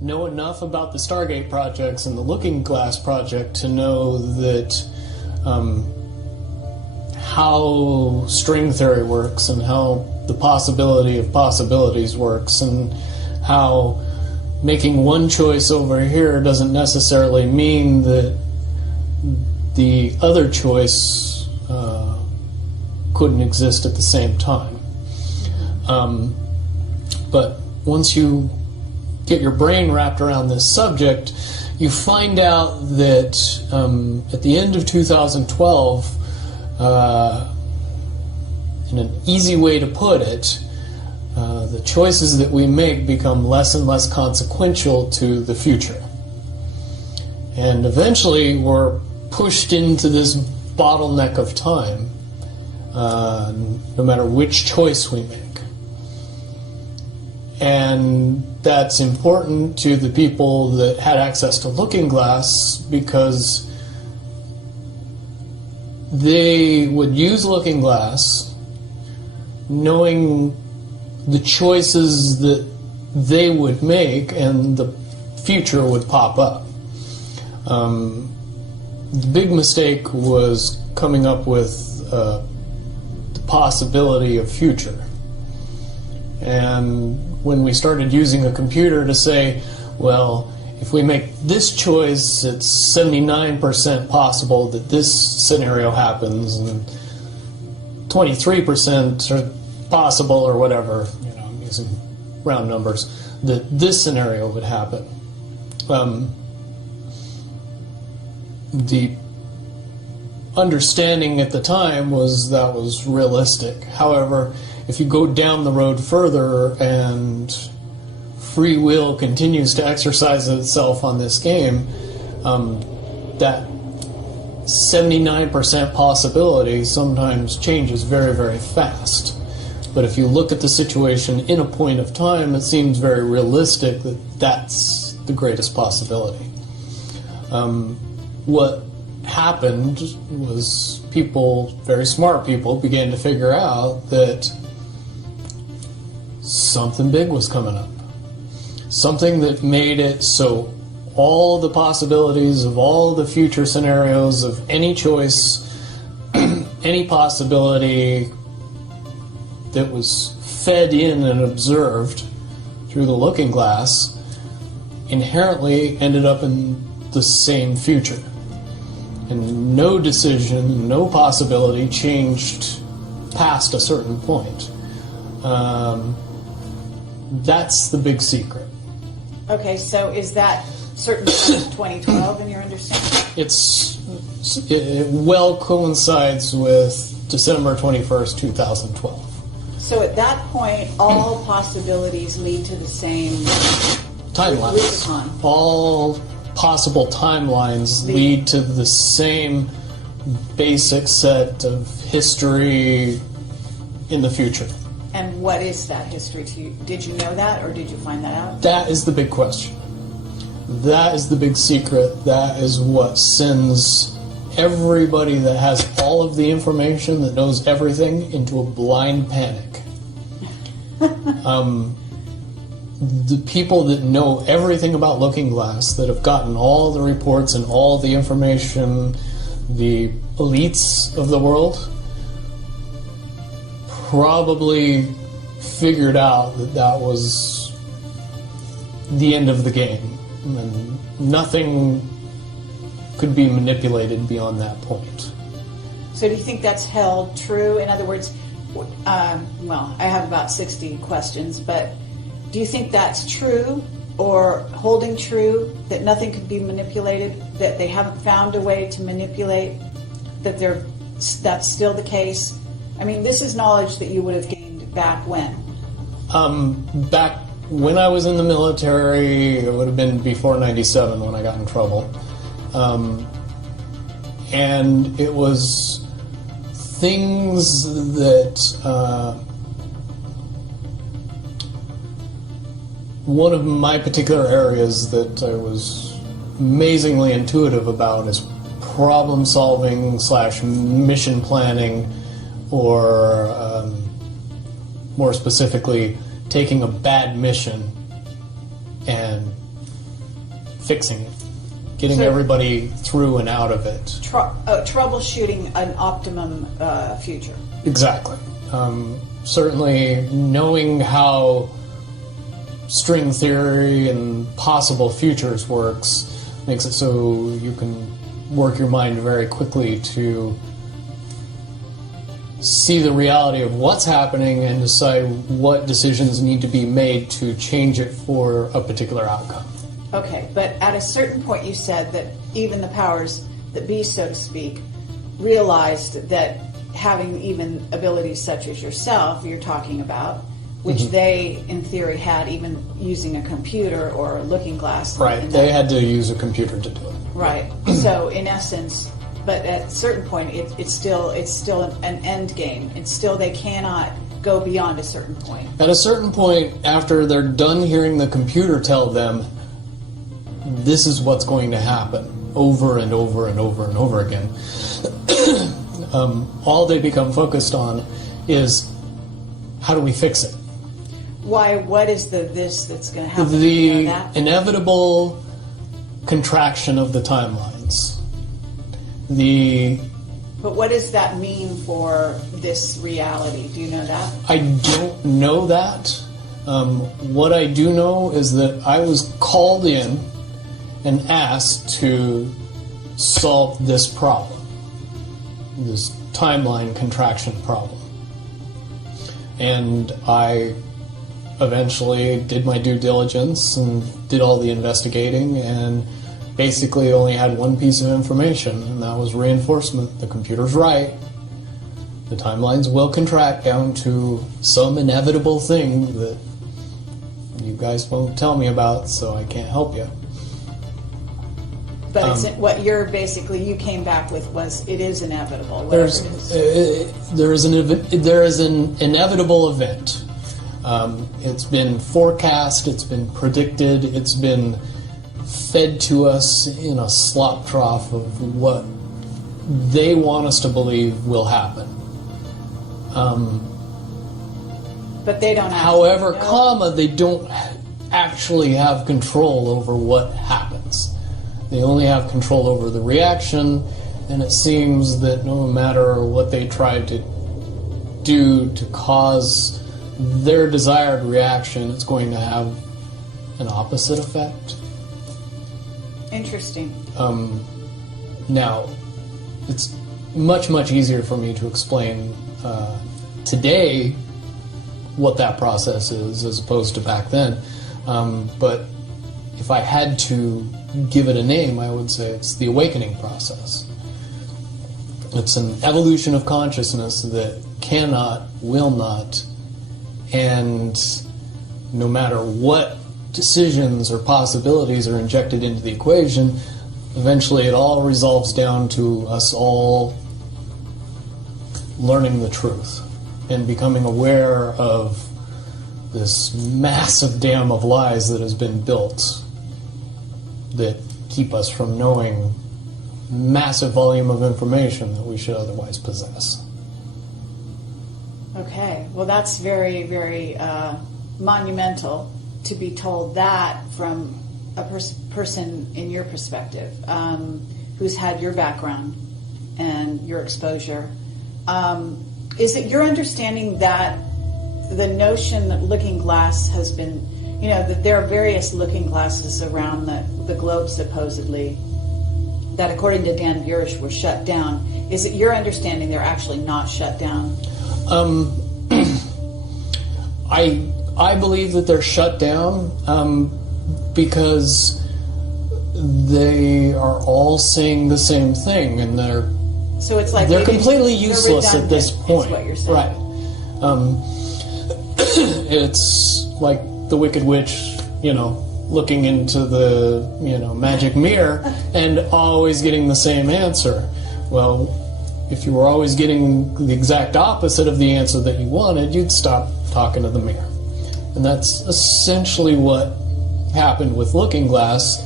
know enough about the Stargate projects and the Looking Glass project to know that how string theory works and how the possibility of possibilities works and how making one choice over here doesn't necessarily mean that the other choice couldn't exist at the same time. But once you get your brain wrapped around this subject, you find out that at the end of 2012, in an easy way to put it, the choices that we make become less and less consequential to the future. And eventually we're pushed into this bottleneck of time, no matter which choice we make. And that's important to the people that had access to Looking Glass because they would use Looking Glass knowing the choices that they would make and the future would pop up. The big mistake was coming up with the possibility of future. And when we started using a computer to say, well, if we make this choice, it's 79% possible that this scenario happens, and 23% are possible, or whatever, I'm using round numbers, that this scenario would happen. The understanding at the time was that was realistic. However, if you go down the road further and free will continues to exercise itself on this game, that 79% possibility sometimes changes very, very fast. But if you look at the situation in a point of time, it seems very realistic that that's the greatest possibility. What happened was people, very smart people, began to figure out that something big was coming up. Something that made it so all the possibilities of all the future scenarios of any choice, any possibility that was fed in and observed through the Looking Glass inherently ended up in the same future. And no decision, no possibility changed past a certain point. That's the big secret. Okay, so is that certain 2012 in your understanding? It well coincides with December 21st, 2012. So at that point, all possibilities lead to the same timelines. All possible timelines lead to the same basic set of history in the future. And what is that history to you? Did you know that, or did you find that out? That is the big question. That is the big secret. That is what sends everybody that has all of the information, that knows everything, into a blind panic. The people that know everything about Looking Glass, that have gotten all the reports and all the information, the elites of the world, probably figured out that that was the end of the game, and nothing could be manipulated beyond that point. So do you think that's held true? In other words, well, I have about 60 questions, but do you think that's true or holding true, that nothing could be manipulated, that they haven't found a way to manipulate, that that's still the case? I mean, this is knowledge that you would have gained back when? Back when I was in the military, it would have been before 97 when I got in trouble. And it was things that one of my particular areas that I was amazingly intuitive about is problem solving / mission planning, or more specifically, taking a bad mission and fixing it, getting So- everybody through and out of it. Troubleshooting an optimum future. Exactly. Certainly, knowing how string theory and possible futures works makes it so you can work your mind very quickly to see the reality of what's happening and decide what decisions need to be made to change it for a particular outcome. Okay, but at a certain point you said that even the powers that be, so to speak, realized that having even abilities such as yourself, you're talking about, which they, in theory, had even using a computer or a looking glass. Right. in They that- had to use a computer to do it. Right. So, in essence, but at a certain point, it's still an end game. It's still they cannot go beyond a certain point. At a certain point, after they're done hearing the computer tell them this is what's going to happen over and over and over and over again, all they become focused on is how do we fix it? Why? What is this that's going to happen? The You know that? inevitable contraction of the timelines. But what does that mean for this reality? Do you know that? I don't know that. What I do know is that I was called in and asked to solve this problem, this timeline contraction problem. And I eventually did my due diligence and did all the investigating and basically only had one piece of information, and that was reinforcement. The computer's right. The timelines will contract down to some inevitable thing that you guys won't tell me about, so I can't help you. But it's, what you're basically you came back with was it is inevitable. Whatever There's it is. there is an inevitable event. It's been forecast. It's been predicted. It's been fed to us in a slop trough of what they want us to believe will happen. But they don't. However, actually know. they don't actually have control over what happens. They only have control over the reaction, and it seems that no matter what they try to do to cause their desired reaction, it's going to have an opposite effect. Interesting. Now, it's much easier for me to explain today what that process is as opposed to back then. But if I had to give it a name, I would say it's the awakening process. It's an evolution of consciousness that cannot, will not, and no matter what decisions or possibilities are injected into the equation, eventually it all resolves down to us all learning the truth and becoming aware of this massive dam of lies that has been built that keep us from knowing massive volume of information that we should otherwise possess. Okay. Well, that's very, very monumental to be told that from a person in your perspective, who's had your background and your exposure. Is it your understanding that the notion that Looking Glass has been, that there are various looking glasses around the globe supposedly, that according to Dan Burish were shut down. Is it your understanding they're actually not shut down? I believe that they're shut down because they are all saying the same thing, and So it's like they're maybe completely they're useless at this redundant, point. Is what you're saying. Right. It's like the Wicked Witch, looking into the, magic mirror and always getting the same answer. Well, if you were always getting the exact opposite of the answer that you wanted, you'd stop talking to the mirror. And that's essentially what happened with Looking Glass,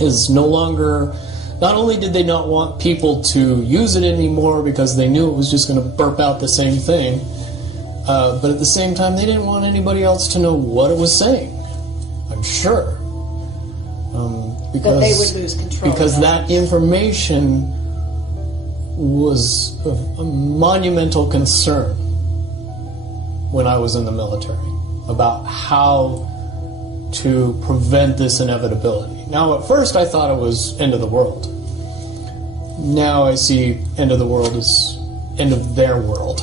is not only did they not want people to use it anymore because they knew it was just going to burp out the same thing, but at the same time they didn't want anybody else to know what it was saying, I'm sure. because they would lose control. Because that information was of a monumental concern when I was in the military about how to prevent this inevitability. Now, at first, I thought it was end of the world. Now I see end of the world as end of their world.